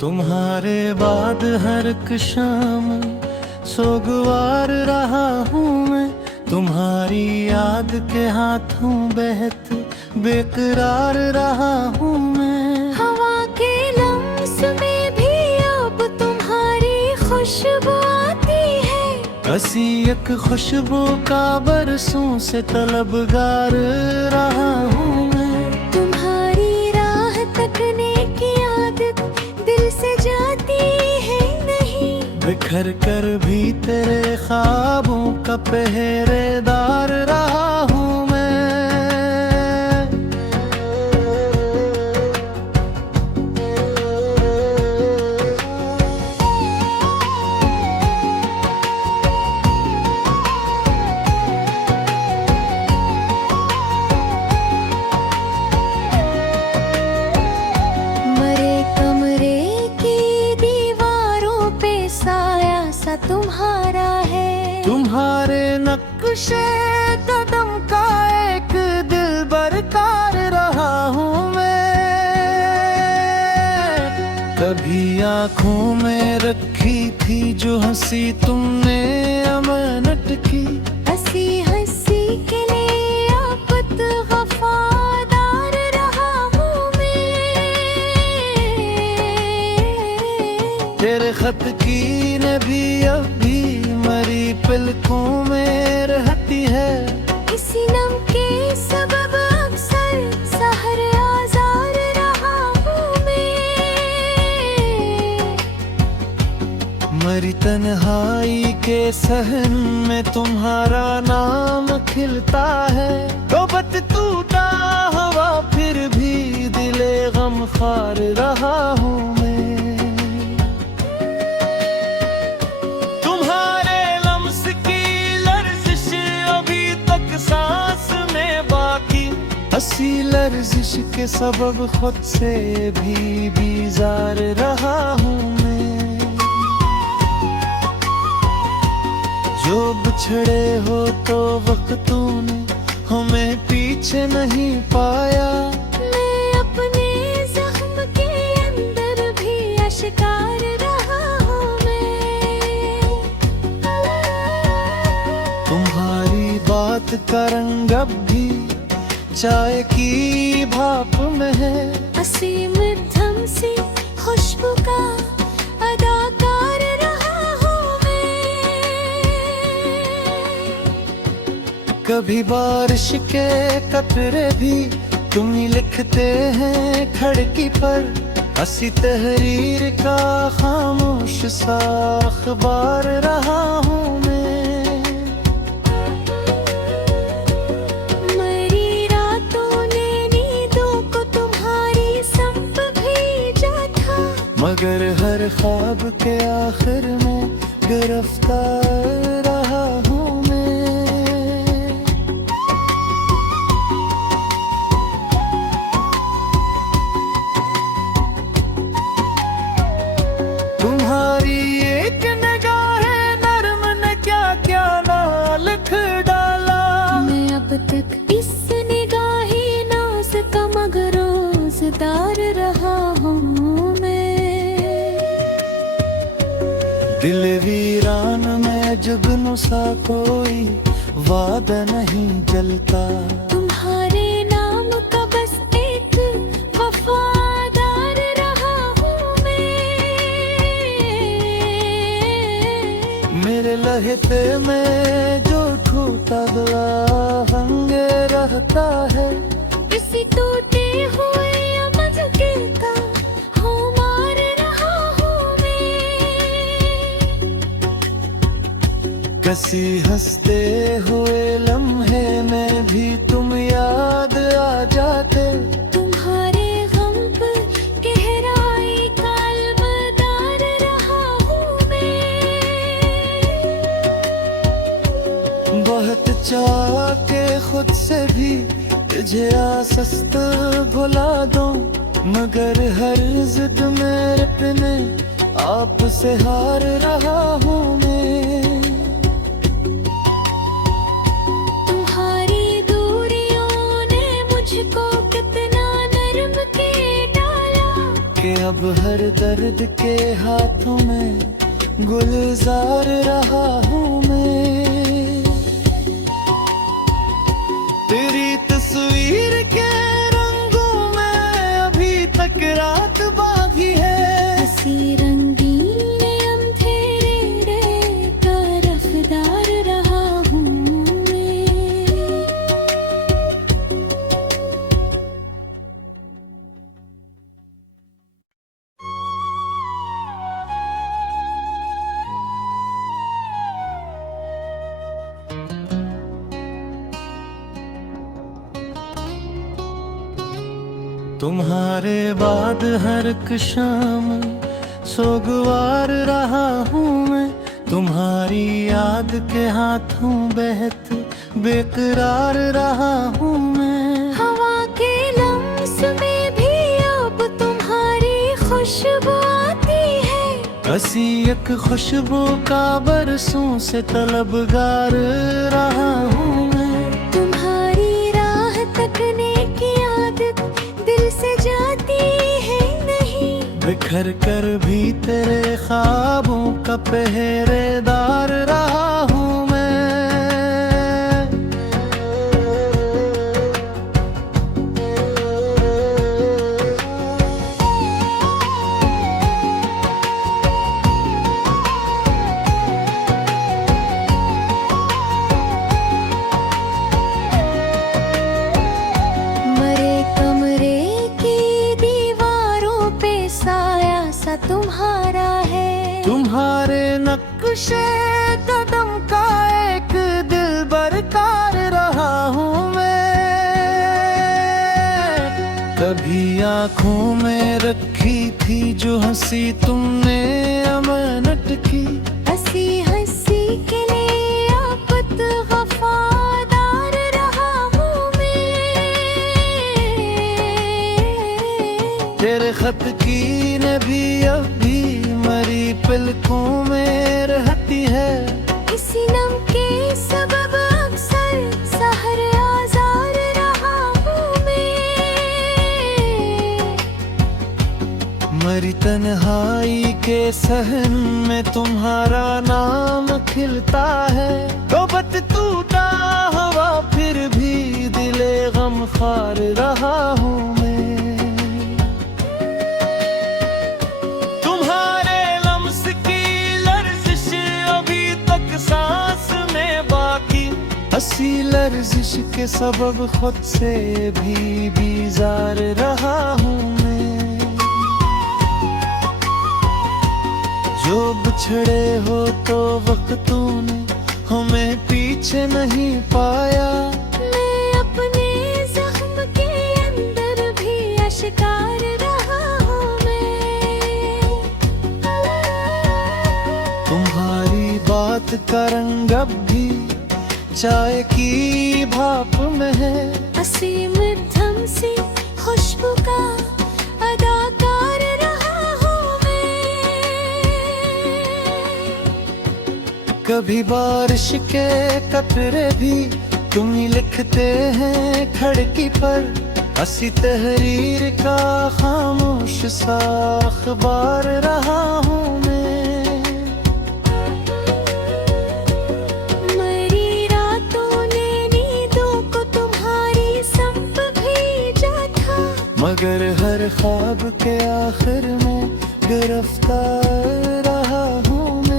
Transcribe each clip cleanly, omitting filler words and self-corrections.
तुम्हारे बाद हर एक शाम सोगवार रहा हूँ मैं, तुम्हारी याद के हाथों बहत बेकरार रहा हूँ मैं। हवा के लम्स में भी अब तुम्हारी खुशबू आती है, हसी एक खुशबू का बरसों से तलबगार रहा हूँ मैं। तुम्हारी राह तकने की आदत दिल से जाती है नहीं, बिखर कर भी तेरे ख्वाबों का पहरेदार रहा हूँ मैं। मरे कमरे की दीवारों पे साया सा तुम्हारा है, तुम्हारे नक्शे कदम का एक दिल बरकार रहा हूँ मैं। कभी आँखों में रखी थी जो हंसी तुमने अमानत की, हंसी हंसी के लिए आफत वफादार रहा हूँ मैं। तेरे खत की नबी अभी मरी पलकों में रहती है, इसी नम के सबब अक्सर सहर आजार रहा हूँ मैं। मरी तन्हाई के सहन में तुम्हारा नाम खिलता है। तौबत टूटा हवा फिर भी दिले गमखार रहा हूँ मैं। तुम्हारे लम्स की लर्जिश अभी तक सांस में बाकी, हंसी लर्जिश के सबब खुद से भी बीजार रहा हूँ मैं। जो बिछड़े हो तो वक्तों ने हमें पीछे नहीं पाया, मैं अपने जख्म के अंदर भी अश्कार रहा हूँ मैं। तुम्हारी बात का रंग अब भी चाय की भाप में है, हंसी मध्यम सी खुशबू का अदाकार रहा हूँ मैं। कभी बारिश के कतरे भी तुम ही लिखते हैं खिड़की पर, हंसी तहरीर का खामोश सा अखबार रहा हूँ मैं। मरी रातों ने नींदों को तुम्हारी संग भेजा था, मगर हर ख्वाब के आखिर में गिरफ्तार रहा हूँ मैं। तुम्हारी एक निगाह नर्म ने क्या क्या ना लिख डाला, मैं अब तक इस निगाहे नाज का मगरोजदार रहा हूँ मैं। दिल वीरान में जुगनू सा कोई वादा नहीं जलता, तुम्हारे नाम का बस एक वफादार रहा हूँ मैं। मेरे लहते में जो ठूटा गया हंगे रहता है, इसी टूटे हुए मजके का खुमार रहा हूँ मैं। कसी हंसते हुए लम्हे में भी तुम याद आ जाते, तुम्हारे गम पर गहराई का अलमदार रहा हूँ मैं। बहुत चाह के खुद से भी तुझे आसस्त भुला दूं, मगर हर जिद में अपने आप से हार रहा हूँ मैं। तुम्हारी दूरियों ने मुझको कितना नर्म के डाला, कि अब हर दर्द के हाथों में गुलजार रहा हूँ मैं। तेरी तस्वीर के रंगों में अभी तक रात बाकी है। हंसी रंगीन अंधेरे का रफ्तार रहा हूँ मैं। तुम्हारे बाद हर एक शाम सोगवार रहा हूँ मैं। तुम्हारी याद के हाथों बहत बेकरार रहा हूँ मैं। हवा के लम्स में भी अब तुम्हारी खुशबू आती है। हसी एक खुशबू का बरसों से तलबगार रहा हूँ मैं। तुम्हारी राह तकने की आदत दिल से जाती है नहीं। बिखर कर भी तेरे ख्वाबों का पहरेदार रहा हूँ मैं। मरे कमरे की दीवारों पे साया सा तुम्हारा है। तुम्हारे नक्शे कदम का एक दिल बरकार रहा हूँ मैं। कभी आँखों में रखी थी जो हंसी तुमने अमानत की। हंसी हंसी के लिए आफत वफादार रहा हूँ मैं। तेरे खत की नबी अभी मरी पलकों में रहती है। इसी नम के सबब अक्सर सहर आजार रहा हूँ मैं। मरी तन्हाई के सहन में तुम्हारा नाम खिलता है। तौबत टूटा हवा फिर भी दिले गमखार रहा हूँ मैं। तुम्हारे लम्स की लर्जिश अभी तक सांस में बाकी। हंसी लर्जिश के सबब खुद से भी बीजार रहा हूँ मैं। जो बिछड़े हो तो वक्तों ने हमें पीछे नहीं पाया। मैं अपने जख्म के अंदर भी अश्कार रहा हूँ मैं। तुम्हारी बात का रंग अब भी चाय की भाप में है। हंसी मध्यम सी खुशबू का अदाकार रहा हूँ मैं। कभी बारिश के कतरे भी तुम ही लिखते हैं खिड़की पर। हंसी तहरीर का खामोश सा अखबार रहा हूँ मैं। मरी रातों ने नींदों को तुम्हारी संप भेजा था। मगर हर ख्वाब के आखिर में गिरफ्तार रहा हूँ मैं।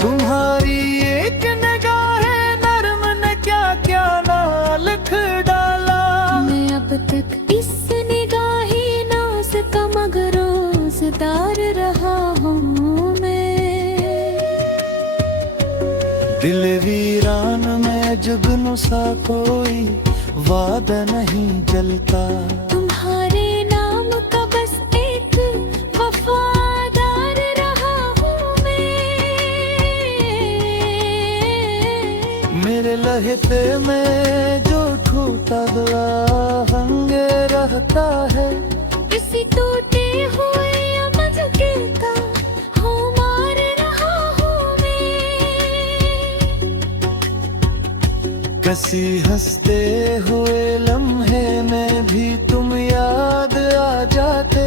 तुम्हारी एक निगाहे नर्म ने क्या क्या ना लिख डाला। मैं अब तक इस निगाही नाज का मगरोजदार रहा हूँ मैं। दिल वीरान में जुगनू सा कोई वादा नहीं जलता। तुम्हारे नाम का बस एक वफादार रहा हूँ मैं। मेरे लहते में जो ठूटा गया हंगे रहता है। इसी टूटे हुए अमज के का खुमार रहा हूँ मैं। कसी हंसते हुए लम्हे में भी तुम याद आ जाते।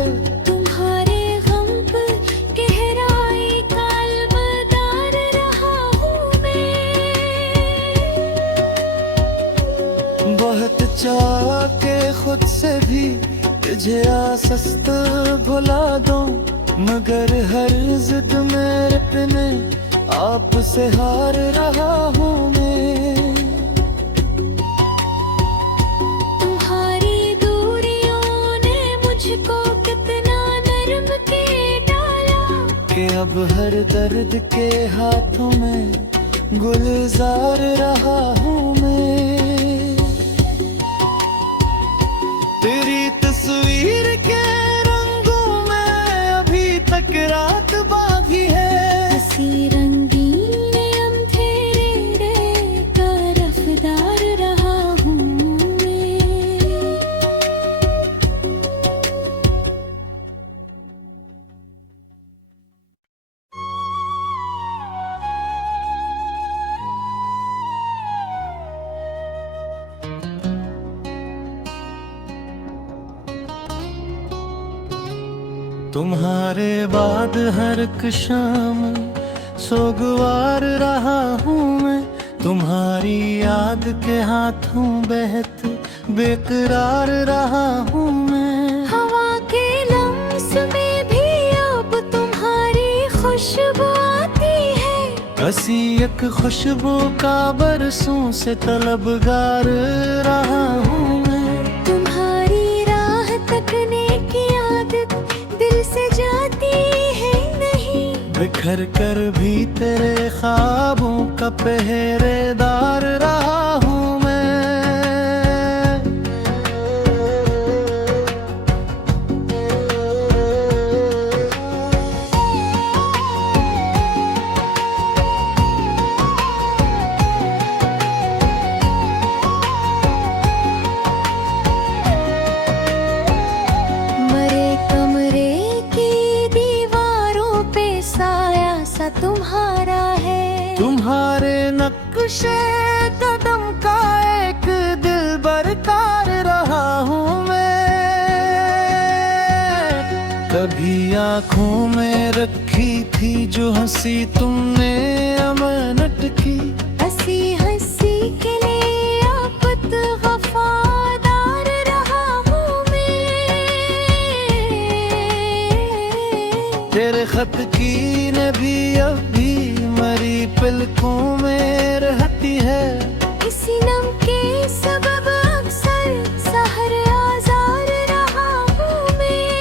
तुम्हारे गम पर गहराई का अलमदार रहा हूँ मैं। बहुत चाह के खुद से भी तुझे आसस्त भुला दूं, मगर हर जिद मेरे पिने आपसे हार रहा हूँ मैं। तुम्हारी दूरियों ने मुझको कितना नर्म के डाला, कि अब हर दर्द के हाथों में गुलजार रहा हूँ मैं। तेरी तस्वीर के रंगों में अभी तक रात बाकी है। हंसी रंगीन अंधेरे का रफ्तार रहा हूँ मैं। तुम्हारे बाद हर एक शाम सोगवार रहा हूँ मैं। तुम्हारी याद के हाथों बहत बेकरार रहा हूँ मैं। हवा के लम्स में भी अब तुम्हारी खुशबू आती है। कसी एक खुशबू का बरसों से तलबगार रहा हूँ मैं। तुम्हारी राह तकने की आदत दिल से जाती है नहीं। बिखर कर भी तेरे ख्वाबों का पहरेदार रहा हूँ मैं। मरे कमरे की दीवारों पे साया सा तुम्हारा है। तुम्हारे नक्शे कदम का एक दिल बरकार रहा हूँ मैं। कभी आँखों में रखी थी जो हंसी तुमने अमानत की। हंसी हंसी के लिए आफत वफादार रहा हूँ मैं। तेरे खत की नबी अभी मरी पलकों में रहती है। इसी नम के सबब अक्सर सहर आजार रहा हूँ मैं।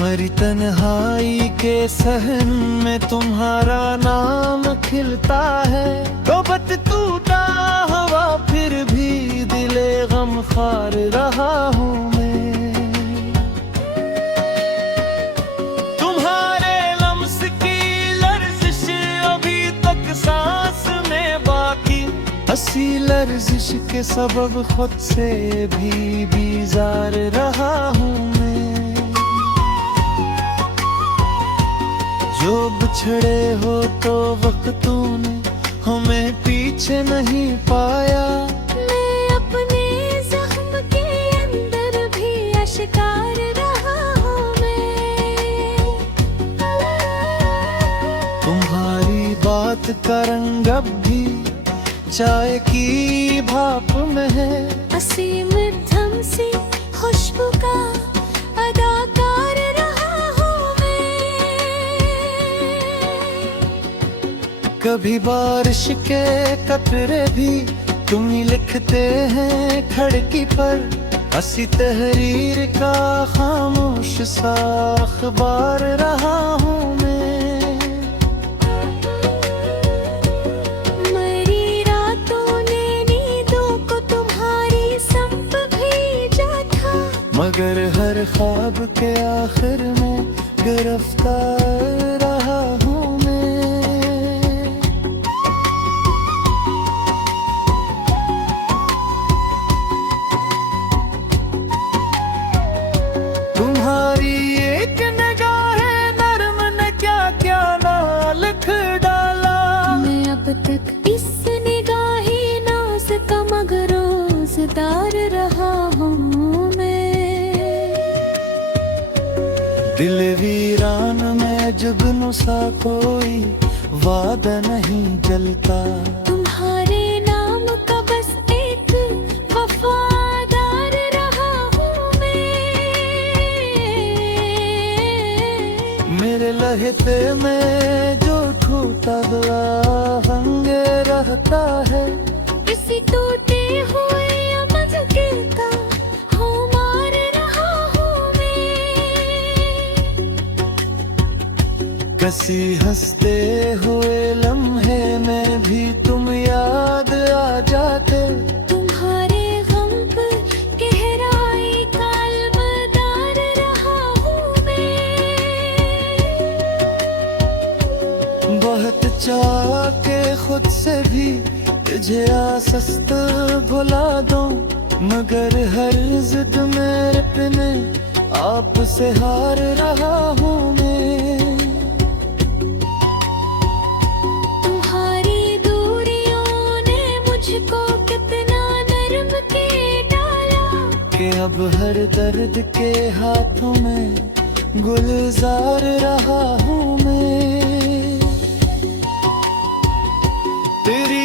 मरी तन्हाई के सहन में तुम्हारा नाम खिलता है। तोबत टूटा हवा फिर भी दिले गम खार रहा हूँ मैं। तुम्हारे लम्स की लर्जिश अभी तक सांस में बाकी। हंसी लर्जिश के सबब खुद से भी बीजार रहा हूँ मैं। जो बिछड़े हो तो वक्तों ने हमें पीछे नहीं पाया। मैं अपने जख्म के अंदर भी अश्कार रहा हूँ मैं। तुम्हारी बात का रंग अब भी चाय की भाप में है। असीम थम सी खुशबू का अदाकार रहा हूँ मैं। कभी बारिश के कतरे भी तुम ही लिखते हैं खिड़की पर। हंसी तहरीर का खामोश सा अखबार रहा हूँ मैं। मरी रातों ने नींदों को तुम्हारी संप भेजा था। मगर हर ख्वाब के आखिर में गिरफ्तार रहा हूँ मैं। तुम्हारी एक निगाह नर्म ने क्या क्या ना लिख डाला। मैं अब तक तार रहा हूँ मैं। दिल वीरान में जुगनू सा कोई वादा नहीं जलता। तुम्हारे नाम का बस एक वफादार रहा हूँ मैं। मेरे लहते में जो ठूटा हुआ हंगे रहता है। इसी टूटे हुए मजके का हूँ मार रहा हूँ मैं। कसी हंसते हुए लम्हे में भी तुम याद आ जाते। तुम्हारे गम पर गहराई का अलमदार रहा हूँ मैं। बहुत चाह के खुद से भी तुझे आसस्त भुला दूं, मगर हर जिद मेरे पिने आपसे हार रहा हूँ मैं। तुम्हारी दूरियों ने मुझको कितना नर्म के डाला कि अब हर दर्द के हाथों में गुलजार रहा हूँ मैं। तेरी